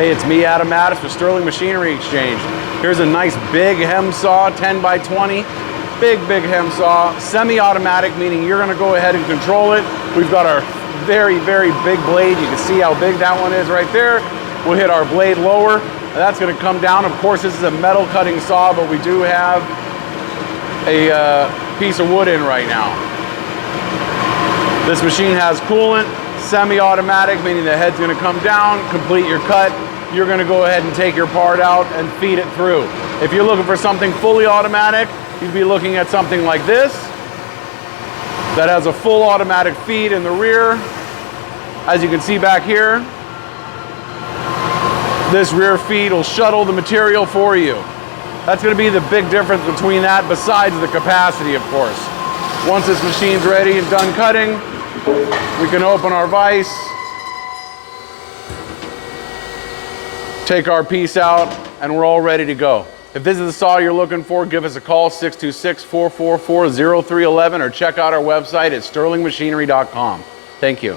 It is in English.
Hey, it's me, Adam Mattis with Sterling Machinery Exchange. Here's a nice big hem saw, 10 by 20. Big hem saw, semi-automatic, meaning you're gonna go ahead and control it. We've got our very big blade. You can see how big that one is right there. We'll hit our blade lower. That's gonna come down. Of course, this is a metal cutting saw, but we do have a piece of wood in right now. This machine has coolant, semi-automatic, meaning the head's gonna come down, complete your cut. You're gonna go ahead and take your part out and feed it through. If you're looking for something fully automatic, you'd be looking at something like this that has a full automatic feed in the rear. As you can see back here, this rear feed will shuttle the material for you. That's gonna be the big difference between that, besides the capacity, of course. Once this machine's ready and done cutting, we can open our vise, take our piece out, and we're all ready to go. If this is the saw you're looking for, give us a call, 626-444-0311, or check out our website at sterlingmachinery.com. Thank you.